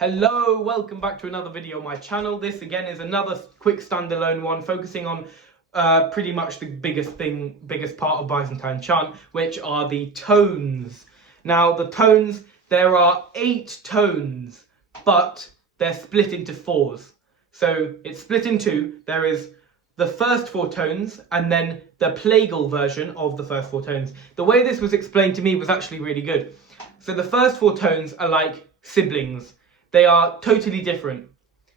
Hello, welcome back to another video on my channel. This again is another quick standalone one focusing on pretty much the biggest part of Byzantine chant, which are the tones. Now the tones, there are 8 tones, but they're split into 4s. So it's split in 2. There is the first 4 tones and then the plagal version of the first 4 tones. The way this was explained to me was actually really good. So the first 4 tones are like siblings. They are totally different,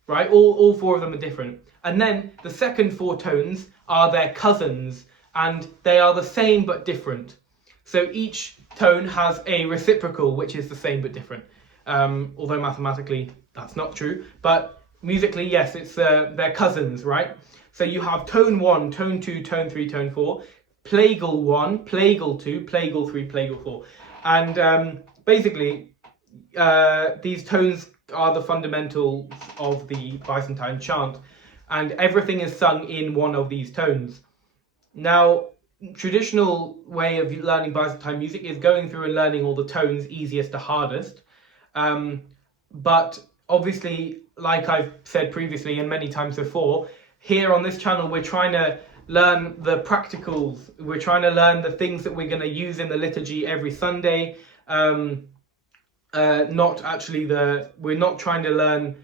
right? All 4 of them are different. And then the second 4 tones are their cousins, and they are the same but different. So each tone has a reciprocal, which is the same but different. Although mathematically that's not true, but musically, yes, it's their cousins, right? So you have tone 1, tone 2, tone 3, tone 4, plagal 1, plagal 2, plagal 3, plagal 4. And basically, these tones are the fundamentals of the Byzantine chant, and everything is sung in one of these tones. Now, traditional way of learning Byzantine music is going through and learning all the tones easiest to hardest. But obviously, like I've said previously and many times before, here on this channel we're trying to learn the practicals. We're trying to learn the things that we're going to use in the liturgy every Sunday. We're not trying to learn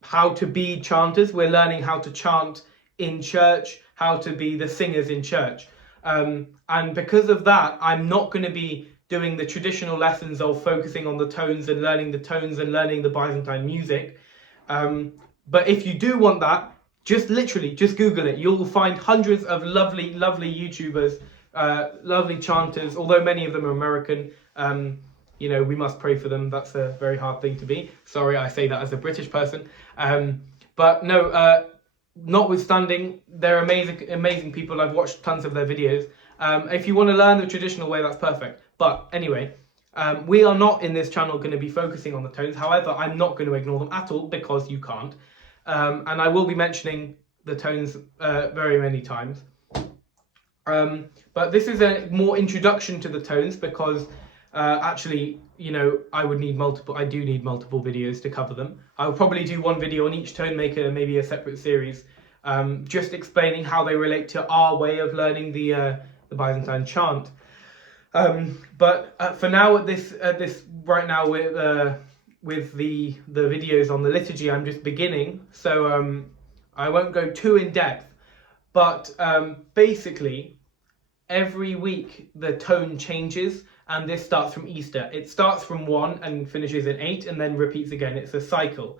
how to be chanters. We're learning how to chant in church, how to be the singers in church. And because of that, I'm not going to be doing the traditional lessons of focusing on the tones and learning the Byzantine music. But if you do want that, just Google it. You'll find hundreds of lovely YouTubers, lovely chanters, although many of them are American. You know, we must pray for them. That's a very hard thing to be. Sorry, I say that as a British person. But no, notwithstanding, they're amazing people. I've watched tons of their videos. If you want to learn the traditional way, that's perfect. But anyway, we are not in this channel going to be focusing on the tones. However, I'm not going to ignore them at all because you can't. And I will be mentioning the tones very many times. But this is a more introduction to the tones because actually, you know, I do need multiple videos to cover them. I'll probably do one video on each tone, maybe a separate series, just explaining how they relate to our way of learning the Byzantine chant. But for now, right now with the videos on the liturgy, I'm just beginning, so I won't go too in depth. But basically, every week the tone changes. And this starts from Easter. It starts from 1 and finishes in 8 and then repeats again. It's a cycle.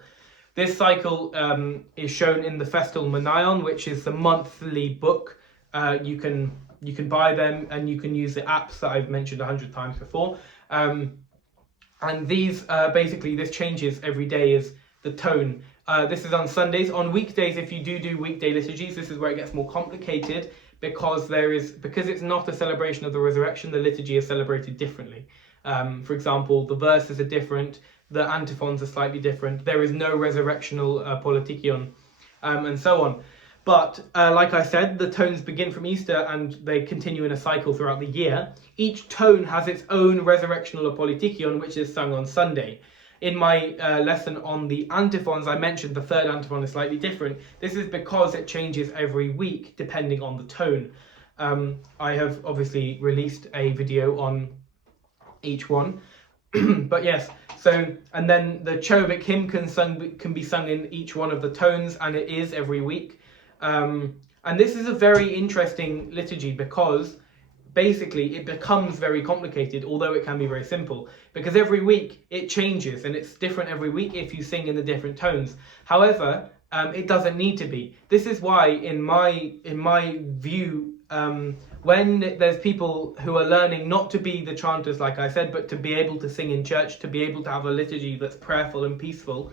This cycle is shown in the Festal Manion, which is the monthly book. You can buy them and you can use the apps that I've mentioned 100 times before. And these basically, this changes every day is the tone. This is on Sundays. On weekdays, if you do weekday liturgies, this is where it gets more complicated. Because it's not a celebration of the resurrection, the liturgy is celebrated differently. For example, the verses are different, the antiphons are slightly different, there is no resurrectional politikion, and so on. But like I said, the tones begin from Easter and they continue in a cycle throughout the year. Each tone has its own resurrectional politikion, which is sung on Sunday. In my lesson on the antiphons, I mentioned the third antiphon is slightly different. This is because it changes every week depending on the tone. I have obviously released a video on each one. But yes, and then the cherubic hymn can be sung in each one of the tones, and it is every week. And this is a very interesting liturgy because basically it becomes very complicated, although it can be very simple, because every week it changes and it's different every week if you sing in the different tones. However, it doesn't need to be. This is why in my view, when there's people who are learning not to be the chanters, like I said, but to be able to sing in church, to be able to have a liturgy that's prayerful and peaceful,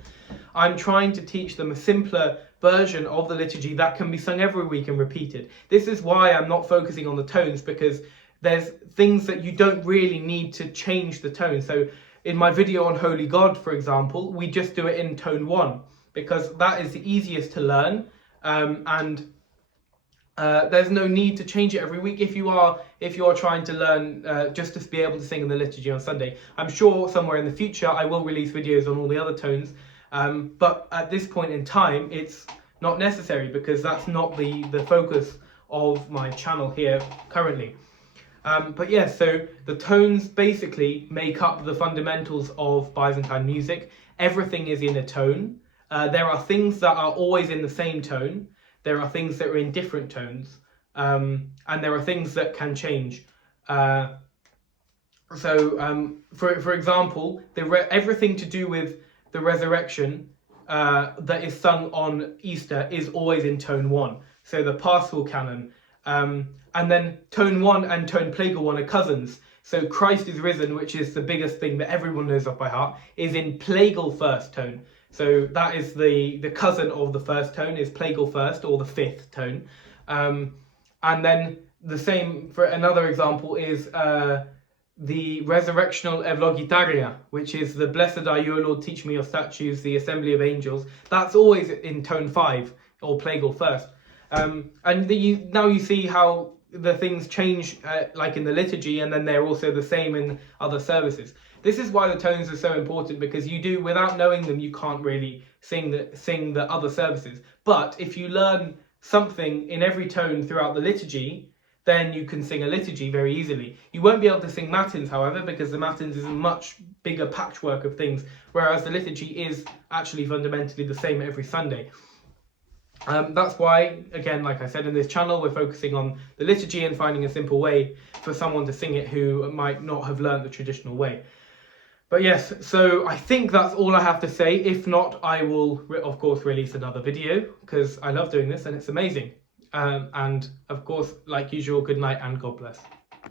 I'm trying to teach them a simpler version of the liturgy that can be sung every week and repeated. This is why I'm not focusing on the tones, because there's things that you don't really need to change the tone. So in my video on Holy God, for example, we just do it in tone 1 because that is the easiest to learn, and there's no need to change it every week if you are trying to learn just to be able to sing in the liturgy on Sunday. I'm sure somewhere in the future I will release videos on all the other tones, But at this point in time, it's not necessary because that's not the focus of my channel here currently. But yeah, so the tones basically make up the fundamentals of Byzantine music. Everything is in a tone. There are things that are always in the same tone. There are things that are in different tones. And there are things that can change. For example, everything to do with the resurrection that is sung on Easter is always in tone 1. So the Paschal canon. And then tone 1 and tone plagal 1 are cousins. So Christ is risen, which is the biggest thing that everyone knows off by heart, is in plagal first tone. So that is the cousin of the first tone, is plagal first, or the 5th tone. And then the same, for another example, is the resurrectional Evlogitaria, which is the Blessed are you, O Lord, teach me your statutes, the assembly of angels. That's always in tone 5, or plagal first. And now you see how the things change, like in the liturgy, and then they're also the same in other services. This is why the tones are so important, because without knowing them, you can't really sing the other services. But if you learn something in every tone throughout the liturgy, then you can sing a liturgy very easily. You won't be able to sing matins, however, because the matins is a much bigger patchwork of things, whereas the liturgy is actually fundamentally the same every Sunday. That's why, again, like I said, in this channel, we're focusing on the liturgy and finding a simple way for someone to sing it who might not have learned the traditional way. But yes, so I think that's all I have to say. If not, I will, of course, release another video, because I love doing this and it's amazing. And of course, like usual, good night and God bless.